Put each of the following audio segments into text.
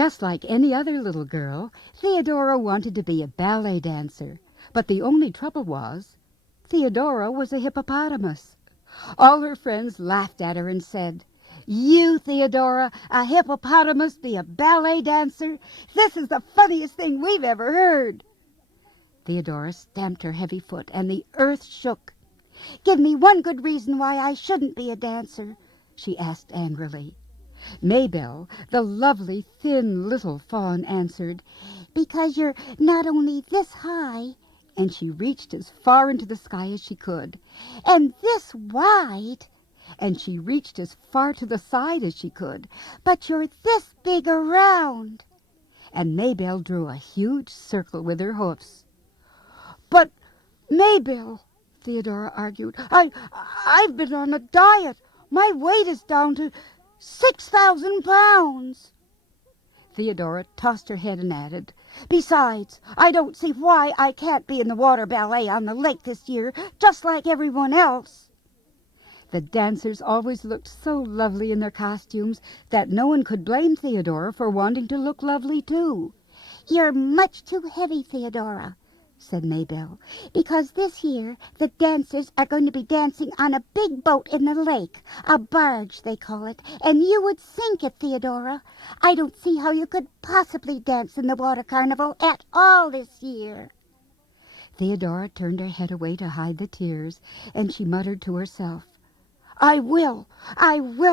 Just like any other little girl, Theodora wanted to be a ballet dancer. But the only trouble was, Theodora was a hippopotamus. All her friends laughed at her and said, "You, Theodora, a hippopotamus, be a ballet dancer? This is the funniest thing we've ever heard." Theodora stamped her heavy foot, and the earth shook. "Give me one good reason why I shouldn't be a dancer," she asked angrily. Maybelle, the lovely, thin little fawn, answered, "Because you're not only this high," and she reached as far into the sky as she could, "and this wide," and she reached as far to the side as she could, "but you're this big around." And Maybelle drew a huge circle with her hoofs. "But, Maybelle," Theodora argued, I've been on a diet. My weight is down to 6,000 pounds. Theodora tossed her head and added, "Besides, I don't see why I can't be in the water ballet on the lake this year, just like everyone else." The dancers always looked so lovely in their costumes that no one could blame Theodora for wanting to look lovely too. "You're much too heavy, Theodora," said Maybelle, "because this year the dancers are going to be dancing on a big boat in the lake, a barge they call it, and you would sink it, Theodora. I don't see how you could possibly dance in the water carnival at all this year." Theodora turned her head away to hide the tears, and she muttered to herself, I will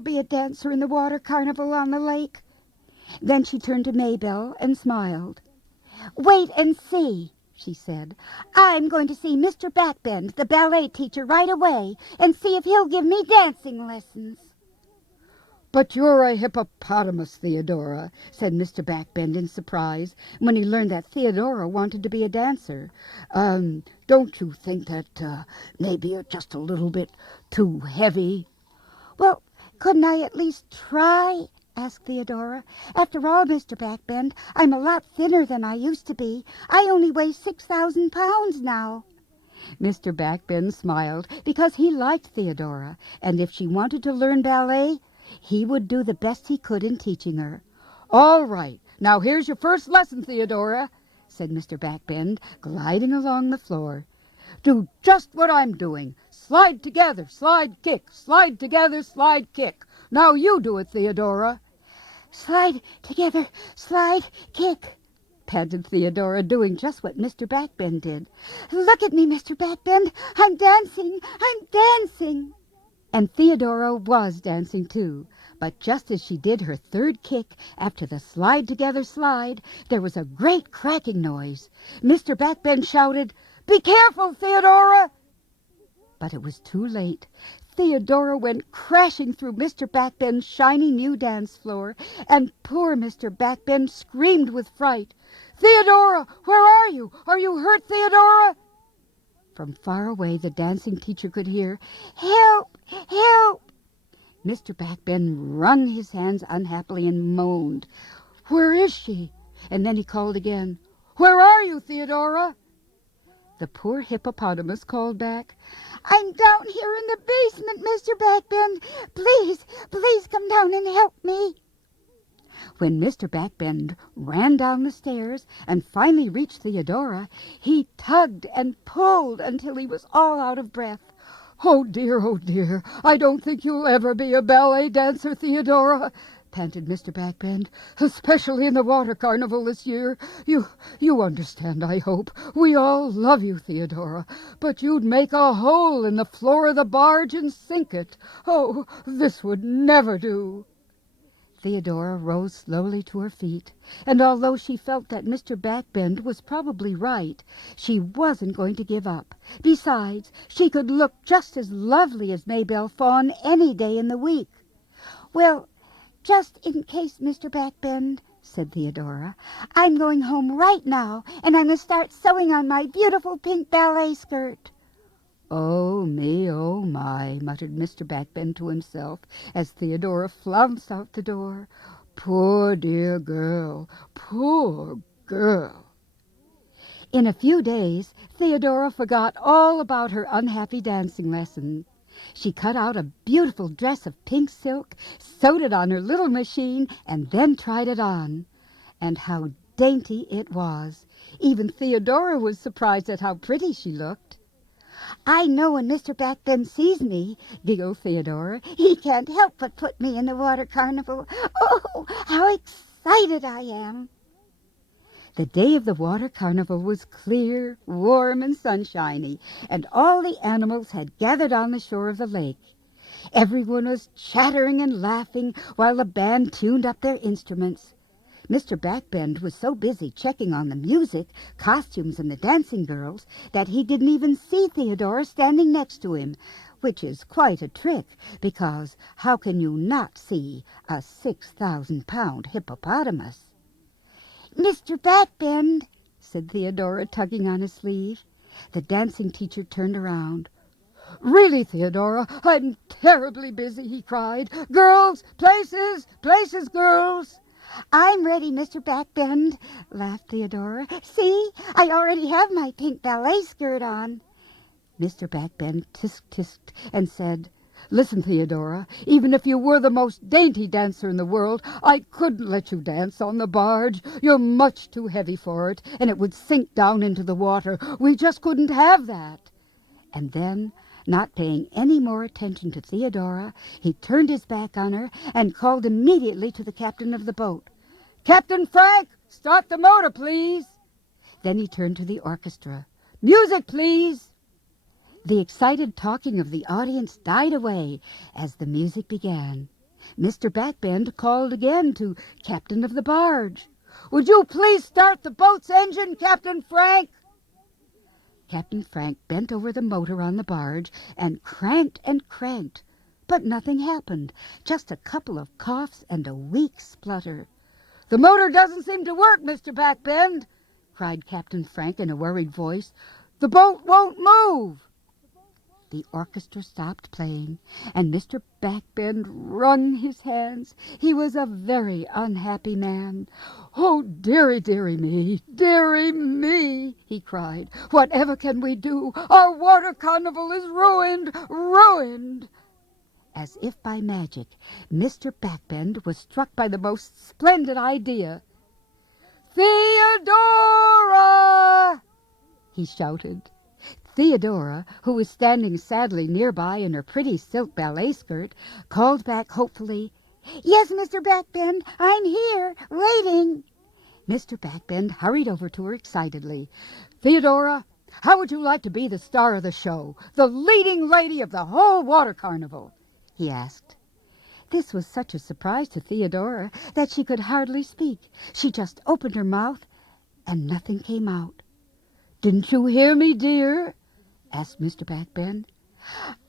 be a dancer in the water carnival on the lake." Then she turned to Maybelle and smiled. "Wait and see," she said. "I'm going to see Mr. Backbend, the ballet teacher, right away, and see if he'll give me dancing lessons." "But you're a hippopotamus, Theodora," said Mr. Backbend in surprise when he learned that Theodora wanted to be a dancer. Don't you think that maybe you're just a little bit too heavy?" "Well, couldn't I at least try?" asked Theodora. "After all, Mr. Backbend, I'm a lot thinner than I used to be. I only weigh 6,000 pounds now." Mr. Backbend smiled because he liked Theodora, and if she wanted to learn ballet, he would do the best he could in teaching her. "All right, now here's your first lesson, Theodora," said Mr. Backbend, gliding along the floor. "Do just what I'm doing. Slide together, slide, kick, slide together, slide, kick. Now you do it, Theodora." "Slide together, slide, kick," panted Theodora, doing just what Mr. Backbend did. "Look at me, Mr. Backbend. I'm dancing, I'm dancing." And Theodora was dancing too. But just as she did her third kick after the slide together slide, there was a great cracking noise. Mr. Backbend shouted, "Be careful, Theodora!" But it was too late. Theodora went crashing through Mr. Backbend's shiny new dance floor, and poor Mr. Backbend screamed with fright. "Theodora, where are you? Are you hurt, Theodora?" From far away the dancing teacher could hear, "Help! Help!" Mr. Backbend wrung his hands unhappily and moaned, "Where is she?" And then he called again, "Where are you, Theodora?" The poor hippopotamus called back, "I'm down here in the basement, Mr. Backbend. Please come down and help me." When Mr. Backbend ran down the stairs and finally reached Theodora, he tugged and pulled until he was all out of breath. Oh dear, I don't think you'll ever be a ballet dancer, Theodora," panted Mr. Backbend, "especially in the water carnival this year. You understand, I hope. We all love you, Theodora, but you'd make a hole in the floor of the barge and sink it. Oh, this would never do." Theodora rose slowly to her feet, and although she felt that Mr. Backbend was probably right, she wasn't going to give up. Besides, she could look just as lovely as Maybelle Fawn any day in the week. "Well, just in case, Mr. Backbend," said Theodora, "I'm going home right now, and I'm going to start sewing on my beautiful pink ballet skirt." "Oh, me, oh, my," muttered Mr. Backbend to himself as Theodora flounced out the door. "Poor dear girl, poor girl." In a few days, Theodora forgot all about her unhappy dancing lesson. She cut out a beautiful dress of pink silk, sewed it on her little machine, and then tried it on. And how dainty it was. Even Theodora was surprised at how pretty she looked. "I know when Mr. Backbend sees me," giggled Theodora, "he can't help but put me in the water carnival. Oh, how excited I am!" The day of the water carnival was clear, warm, and sunshiny, and all the animals had gathered on the shore of the lake. Everyone was chattering and laughing while the band tuned up their instruments. Mr. Backbend was so busy checking on the music, costumes, and the dancing girls that he didn't even see Theodora standing next to him, which is quite a trick, because how can you not see a 6,000-pound hippopotamus? "Mr. Backbend," said Theodora, tugging on his sleeve. The dancing teacher turned around. "Really, Theodora, I'm terribly busy," he cried. "Girls, places, places, girls!" "I'm ready, Mr. Backbend," laughed Theodora. "See, I already have my pink ballet skirt on." Mr. Backbend tisk-tisked and said, "Listen, Theodora, even if you were the most dainty dancer in the world, I couldn't let you dance on the barge. You're much too heavy for it, and it would sink down into the water. We just couldn't have that." And then, not paying any more attention to Theodora, he turned his back on her and called immediately to the captain of the boat. "Captain Frank, start the motor, please." Then he turned to the orchestra. "Music, please." The excited talking of the audience died away as the music began. Mr. Backbend called again to Captain of the barge. "Would you please start the boat's engine, Captain Frank?" Captain Frank bent over the motor on the barge and cranked, but nothing happened, just a couple of coughs and a weak splutter. "The motor doesn't seem to work, Mr. Backbend," cried Captain Frank in a worried voice. "The boat won't move." The orchestra stopped playing, and Mr. Backbend wrung his hands. He was a very unhappy man. "Oh, dearie, dearie me," he cried. "Whatever can we do? Our water carnival is ruined, ruined!" As if by magic, Mr. Backbend was struck by the most splendid idea. "Theodora!" he shouted. Theodora, who was standing sadly nearby in her pretty silk ballet skirt, called back hopefully, "Yes, Mr. Backbend, I'm here, waiting." Mr. Backbend hurried over to her excitedly. "Theodora, how would you like to be the star of the show, the leading lady of the whole water carnival?" he asked. This was such a surprise to Theodora that she could hardly speak. She just opened her mouth, and nothing came out. "Didn't you hear me, dear?" asked Mr. Backbend.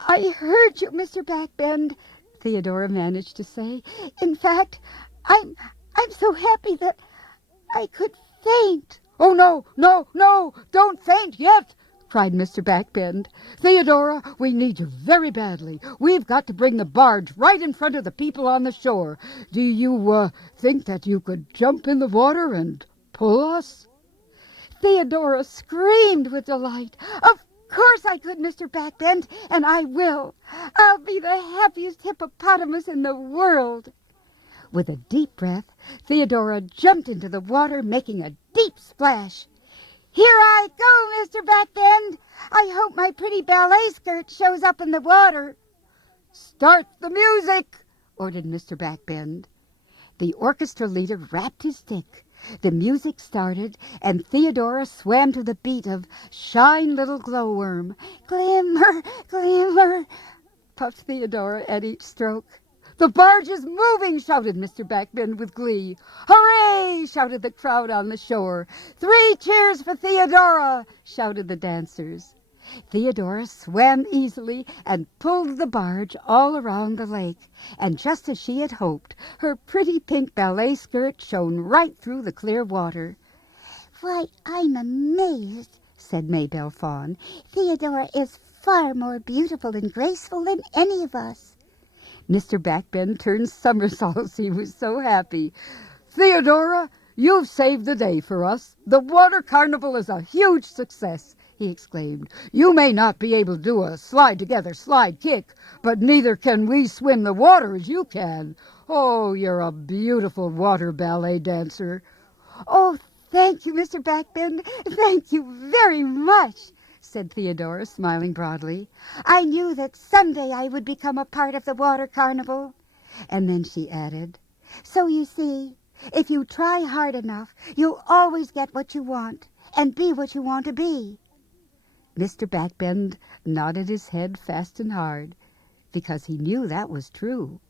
"I heard you, Mr. Backbend," Theodora managed to say. "In fact, I'm so happy that I could faint." "Oh, no, don't faint yet," cried Mr. Backbend. "Theodora, we need you very badly. We've got to bring the barge right in front of the people on the shore. Do you think that you could jump in the water and pull us?" Theodora screamed with delight. "Of course I could, Mr. Backbend, and I will. I'll be the happiest hippopotamus in the world." With a deep breath, Theodora jumped into the water, making a deep splash. "Here I go, Mr. Backbend. I hope my pretty ballet skirt shows up in the water." "Start the music," ordered Mr. Backbend. The orchestra leader rapped his stick. The music started, and Theodora swam to the beat of "Shine, Little Glowworm." "Glimmer, glimmer," puffed Theodora at each stroke. "The barge is moving," shouted Mr. Backbend with glee. "Hooray!" shouted the crowd on the shore. "3 cheers for Theodora!" shouted the dancers. Theodora swam easily and pulled the barge all around the lake, and just as she had hoped, her pretty pink ballet skirt shone right through the clear water. "Why, I'm amazed," said Maybelle Fawn. "Theodora is far more beautiful and graceful than any of us." Mr. Backbend turned somersaults. He was so happy. "Theodora, you've saved the day for us. The water carnival is a huge success," he exclaimed. "You may not be able to do a slide-together slide kick, but neither can we swim the water as you can. Oh, you're a beautiful water ballet dancer." "Oh, thank you, Mr. Backbend. Thank you very much," said Theodora, smiling broadly. "I knew that someday I would become a part of the water carnival." And then she added, "So you see, if you try hard enough, you'll always get what you want and be what you want to be." Mr. Backbend nodded his head fast and hard, because he knew that was true.